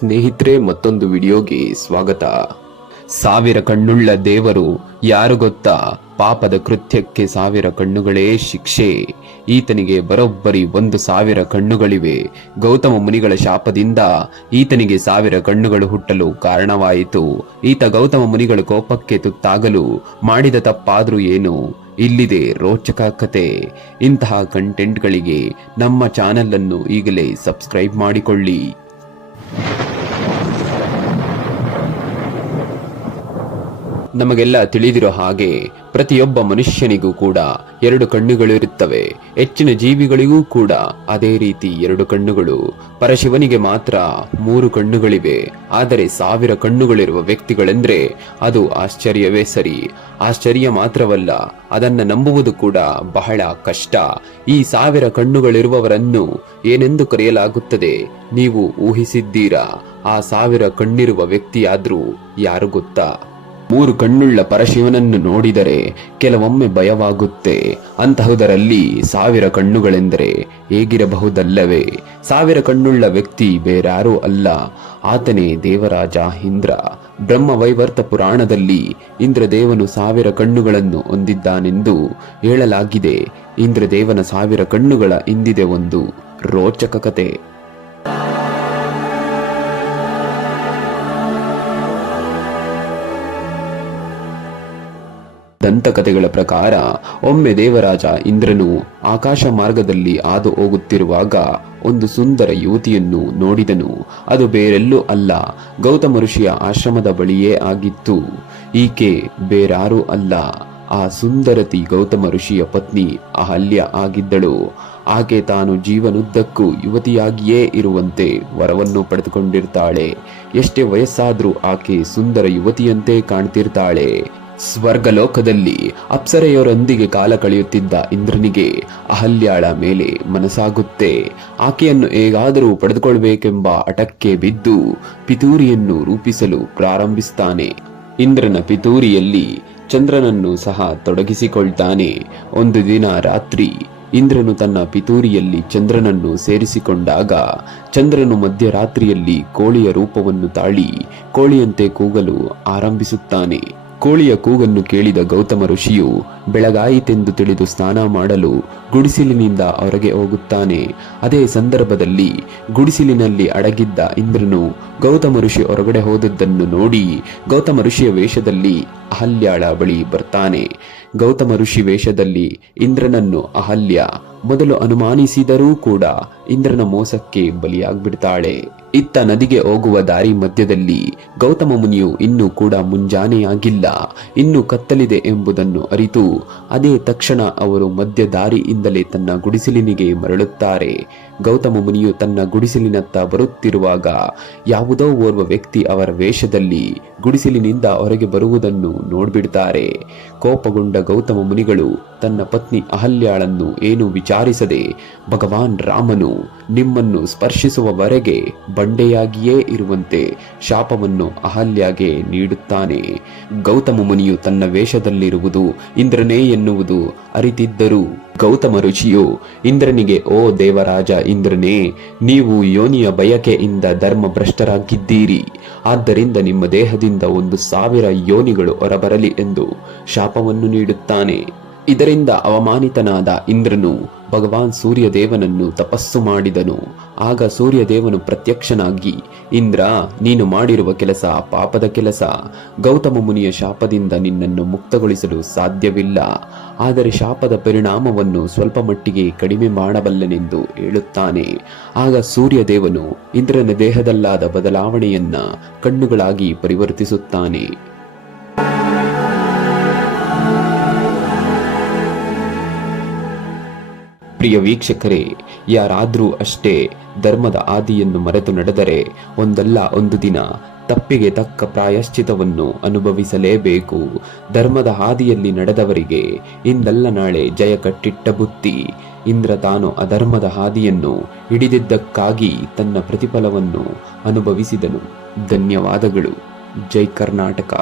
ಸ್ನೇಹಿತರೆ, ಮತ್ತೊಂದು ವಿಡಿಯೋಗೆ ಸ್ವಾಗತ. 1000 ಕಣ್ಣುಳ್ಳ ದೇವರು ಯಾರು ಗೊತ್ತಾ? ಪಾಪದ ಕೃತ್ಯಕ್ಕೆ 1000 ಕಣ್ಣುಗಳೇ ಶಿಕ್ಷೆ. ಈತನಿಗೆ ಬರೋಬ್ಬರಿ 1,000 ಕಣ್ಣುಗಳಿವೆ. ಗೌತಮ ಮುನಿಗಳ ಶಾಪದಿಂದ ಈತನಿಗೆ 1000 ಕಣ್ಣುಗಳು ಹುಟ್ಟಲು ಕಾರಣವಾಯಿತು. ಈತ ಗೌತಮ ಮುನಿಗಳ ಕೋಪಕ್ಕೆ ತುತ್ತಾಗಲು ಮಾಡಿದ ತಪ್ಪಾದ್ರೂ ಏನು? ಇಲ್ಲಿದೆ ರೋಚಕ ಕತೆ. ಇಂತಹ ಕಂಟೆಂಟ್ಗಳಿಗೆ ನಮ್ಮ ಚಾನೆಲ್ ಅನ್ನು ಈಗಲೇ ಸಬ್ಸ್ಕ್ರೈಬ್ ಮಾಡಿಕೊಳ್ಳಿ. ನಮಗೆಲ್ಲ ತಿಳಿದಿರೋ ಹಾಗೆ ಪ್ರತಿಯೊಬ್ಬ ಮನುಷ್ಯನಿಗೂ ಕೂಡ 2 ಕಣ್ಣುಗಳಿರುತ್ತವೆ. ಹೆಚ್ಚಿನ ಜೀವಿಗಳಿಗೂ ಕೂಡ ಅದೇ ರೀತಿ 2 ಕಣ್ಣುಗಳು. ಪರಶಿವನಿಗೆ ಮಾತ್ರ 3 ಕಣ್ಣುಗಳಿವೆ. ಆದರೆ 1000 ಕಣ್ಣುಗಳಿರುವ ವ್ಯಕ್ತಿಗಳೆಂದ್ರೆ ಅದು ಆಶ್ಚರ್ಯವೇ ಸರಿ. ಆಶ್ಚರ್ಯ ಮಾತ್ರವಲ್ಲ, ಅದನ್ನ ನಂಬುವುದು ಕೂಡ ಬಹಳ ಕಷ್ಟ. ಈ 1000 ಕಣ್ಣುಗಳಿರುವವರನ್ನು ಏನೆಂದು ಕರೆಯಲಾಗುತ್ತದೆ? ನೀವು ಊಹಿಸಿದ್ದೀರಾ? ಆ 1000 ಕಣ್ಣಿರುವ ವ್ಯಕ್ತಿಯಾದ್ರೂ ಯಾರು ಗೊತ್ತಾ? 3 ಕಣ್ಣುಳ್ಳ ಪರಶಿವನನ್ನು ನೋಡಿದರೆ ಕೆಲವೊಮ್ಮೆ ಭಯವಾಗುತ್ತೆ. ಅಂತಹುದರಲ್ಲಿ 1000 ಕಣ್ಣುಗಳೆಂದರೆ ಹೇಗಿರಬಹುದಲ್ಲವೇ? 1000 ಕಣ್ಣುಳ್ಳ ವ್ಯಕ್ತಿ ಬೇರಾರೂ ಅಲ್ಲ, ಆತನೇ ದೇವರಾಜ ಇಂದ್ರ. ಬ್ರಹ್ಮವೈವರ್ತ ಪುರಾಣದಲ್ಲಿ ಇಂದ್ರದೇವನು 1000 ಕಣ್ಣುಗಳನ್ನು ಹೊಂದಿದ್ದಾನೆಂದು ಹೇಳಲಾಗಿದೆ. ಇಂದ್ರದೇವನ 1000 ಕಣ್ಣುಗಳ ಹಿಂದಿದೆ ಒಂದು ರೋಚಕ ಕತೆ. ದಂತಕಥೆಗಳ ಪ್ರಕಾರ ಒಮ್ಮೆ ದೇವರಾಜ ಇಂದ್ರನು ಆಕಾಶ ಮಾರ್ಗದಲ್ಲಿ ಹಾದು ಹೋಗುತ್ತಿರುವಾಗ ಒಂದು ಸುಂದರ ಯುವತಿಯನ್ನು ನೋಡಿದನು. ಅದು ಬೇರೆಲ್ಲೂ ಅಲ್ಲ, ಗೌತಮ ಋಷಿಯ ಆಶ್ರಮದ ಬಳಿಯೇ ಆಗಿತ್ತು. ಈಕೆ ಬೇರಾರೂ ಅಲ್ಲ, ಆ ಸುಂದರತಿ ಗೌತಮ ಋಷಿಯ ಪತ್ನಿ ಅಹಲ್ಯ ಆಗಿದ್ದಳು. ಆಕೆ ತಾನು ಜೀವನುದ್ದಕ್ಕೂ ಯುವತಿಯಾಗಿಯೇ ಇರುವಂತೆ ವರವನ್ನು ಪಡೆದುಕೊಂಡಿರ್ತಾಳೆ. ಎಷ್ಟೇ ವಯಸ್ಸಾದ್ರೂ ಆಕೆ ಸುಂದರ ಯುವತಿಯಂತೆ ಕಾಣ್ತಿರ್ತಾಳೆ. ಸ್ವರ್ಗಲೋಕದಲ್ಲಿ ಅಪ್ಸರೆಯರೊಂದಿಗೆ ಕಾಲ ಕಳೆಯುತ್ತಿದ್ದ ಇಂದ್ರನಿಗೆ ಅಹಲ್ಯಾಳ ಮೇಲೆ ಮನಸ್ಸಾಗುತ್ತೆ. ಆಕೆಯನ್ನು ಹೇಗಾದರೂ ಪಡೆದುಕೊಳ್ಳಬೇಕೆಂಬ ಹಠಕ್ಕೆ ಬಿದ್ದು ಪಿತೂರಿಯನ್ನು ರೂಪಿಸಲು ಪ್ರಾರಂಭಿಸ್ತಾನೆ. ಇಂದ್ರನ ಪಿತೂರಿಯಲ್ಲಿ ಚಂದ್ರನನ್ನು ಸಹ ತೊಡಗಿಸಿಕೊಳ್ತಾನೆ. ಒಂದು ದಿನ ರಾತ್ರಿ ಇಂದ್ರನು ತನ್ನ ಪಿತೂರಿಯಲ್ಲಿ ಚಂದ್ರನನ್ನು ಸೇರಿಸಿಕೊಂಡಾಗ ಚಂದ್ರನು ಮಧ್ಯರಾತ್ರಿಯಲ್ಲಿ ಕೋಳಿಯ ರೂಪವನ್ನು ತಾಳಿ ಕೋಳಿಯಂತೆ ಕೂಗಲು ಆರಂಭಿಸುತ್ತಾನೆ. ಕೋಳಿಯ ಕೂಗನ್ನು ಕೇಳಿದ ಗೌತಮ ಋಷಿಯು ಬೆಳಗಾಯಿತೆಂದು ತಿಳಿದು ಸ್ನಾನ ಮಾಡಲು ಗುಡಿಸಿಲಿನಿಂದ ಹೊರಗೆ ಹೋಗುತ್ತಾನೆ. ಅದೇ ಸಂದರ್ಭದಲ್ಲಿ ಗುಡಿಸಿಲಿನಲ್ಲಿ ಅಡಗಿದ್ದ ಇಂದ್ರನು ಗೌತಮ ಋಷಿ ಹೊರಗಡೆ ಹೋದದ್ದನ್ನು ನೋಡಿ ಗೌತಮ ಋಷಿಯ ವೇಷದಲ್ಲಿ ಅಹಲ್ಯಾಳ ಬಳಿ ಬರ್ತಾನೆ. ಗೌತಮ ಋಷಿ ವೇಷದಲ್ಲಿ ಇಂದ್ರನನ್ನು ಅಹಲ್ಯ ಮೊದಲು ಅನುಮಾನಿಸಿದರೂ ಕೂಡ ಇಂದ್ರನ ಮೋಸಕ್ಕೆ ಬಲಿಯಾಗ್ಬಿಡ್ತಾಳೆ. ಇತ್ತ ನದಿಗೆ ಹೋಗುವ ದಾರಿ ಮಧ್ಯದಲ್ಲಿ ಗೌತಮ ಮುನಿಯು ಇನ್ನೂ ಕೂಡ ಮುಂಜಾನೆಯಾಗಿಲ್ಲ, ಇನ್ನೂ ಕತ್ತಲಿದೆ ಎಂಬುದನ್ನು ಅರಿತು ಅದೇ ತಕ್ಷಣ ಅವರು ಮಧ್ಯ ದಾರಿಯಿಂದಲೇ ತನ್ನ ಗುಡಿಸಿಲಿನಿಗೆ ಮರಳುತ್ತಾರೆ. ಗೌತಮ ಮುನಿಯು ತನ್ನ ಗುಡಿಸಿಲಿನತ್ತ ಬರುತ್ತಿರುವಾಗ ಯಾವುದೋ ಓರ್ವ ವ್ಯಕ್ತಿ ಅವರ ವೇಷದಲ್ಲಿ ಗುಡಿಸಿಲಿನಿಂದ ಹೊರಗೆ ಬರುವುದನ್ನು ನೋಡ್ಬಿಡ್ತಾರೆ. ಕೋಪಗೊಂಡ ಗೌತಮ ಮುನಿಗಳು ತನ್ನ ಪತ್ನಿ ಅಹಲ್ಯಾಳನ್ನು ಏನು ವಿಚಾರಿಸದೆ, ಭಗವಾನ್ ರಾಮನು ನಿಮ್ಮನ್ನು ಸ್ಪರ್ಶಿಸುವವರೆಗೆ ಬಂಡೆಯಾಗಿಯೇ ಇರುವಂತೆ ಶಾಪವನ್ನು ಅಹಲ್ಯಾಗೆ ನೀಡುತ್ತಾನೆ. ಗೌತಮ ಮುನಿಯು ತನ್ನ ವೇಷದಲ್ಲಿರುವುದು ಇಂದ್ರನೇ ಎನ್ನುವುದು ಅರಿತಿದ್ದರೂ ಗೌತಮ ಋಷಿಯು ಇಂದ್ರನಿಗೆ, ಓ ದೇವರಾಜ ಇಂದ್ರನೇ, ನೀವು ಯೋನಿಯ ಬಯಕೆಯಿಂದ ಧರ್ಮ ಭ್ರಷ್ಟರಾಗಿದ್ದೀರಿ. ಆದ್ದರಿಂದ ನಿಮ್ಮ ದೇಹದಿಂದ 1,000 ಯೋನಿಗಳು ಹೊರಬರಲಿ ಎಂದು ಶಾಪವನ್ನು ನೀಡುತ್ತಾನೆ. ಇದರಿಂದ ಅವಮಾನಿತನಾದ ಇಂದ್ರನು ಭಗವಾನ್ ಸೂರ್ಯದೇವನನ್ನು ತಪಸ್ಸು ಮಾಡಿದನು. ಆಗ ಸೂರ್ಯದೇವನು ಪ್ರತ್ಯಕ್ಷನಾಗಿ, ಇಂದ್ರ, ನೀನು ಮಾಡಿರುವ ಕೆಲಸ ಪಾಪದ ಕೆಲಸ. ಗೌತಮ ಮುನಿಯ ಶಾಪದಿಂದ ನಿನ್ನನ್ನು ಮುಕ್ತಗೊಳಿಸಲು ಸಾಧ್ಯವಿಲ್ಲ. ಆದರೆ ಶಾಪದ ಪರಿಣಾಮವನ್ನು ಸ್ವಲ್ಪ ಮಟ್ಟಿಗೆ ಕಡಿಮೆ ಮಾಡಬಲ್ಲನೆಂದು ಹೇಳುತ್ತಾನೆ. ಆಗ ಸೂರ್ಯದೇವನು ಇಂದ್ರನ ದೇಹದಲ್ಲಾದ ಬದಲಾವಣೆಯನ್ನ ಕಣ್ಣುಗಳಾಗಿ ಪರಿವರ್ತಿಸುತ್ತಾನೆ. ಪ್ರಿಯ ವೀಕ್ಷಕರೇ, ಯಾರಾದ್ರೂ ಅಷ್ಟೇ ಧರ್ಮದ ಆದಿಯನ್ನು ಮರೆತು ನಡೆದರೆ ಒಂದಲ್ಲ ಒಂದು ದಿನ ತಪ್ಪಿಗೆ ತಕ್ಕ ಪ್ರಾಯಶ್ಚಿತವನ್ನು ಅನುಭವಿಸಲೇಬೇಕು. ಧರ್ಮದ ಹಾದಿಯಲ್ಲಿ ನಡೆದವರಿಗೆ ಇಂದಲ್ಲ ನಾಳೆ ಜಯ ಕಟ್ಟಿಟ್ಟ ಬುತ್ತಿ. ಇಂದ್ರ ತಾನು ಅಧರ್ಮದ ಹಾದಿಯನ್ನು ಹಿಡಿದಿದ್ದಕ್ಕಾಗಿ ತನ್ನ ಪ್ರತಿಫಲವನ್ನು ಅನುಭವಿಸಿದನು. ಧನ್ಯವಾದಗಳು. ಜೈ ಕರ್ನಾಟಕ.